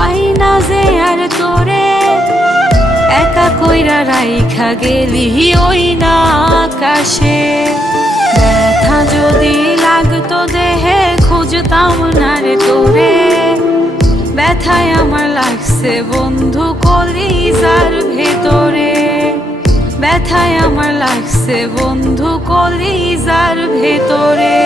পাই না যে আর তোরে, একা কইরা রাইখা গেলি ওই না আকাশে। ব্যথা যদি লাগতো দেহে খুঁজতাম না রে তোরে, ব্যথায় আমার লাগছে বন্ধু কলিজার ভেতরে, ব্যথায় আমার লাগছে বন্ধু কলিজার ভেতরে।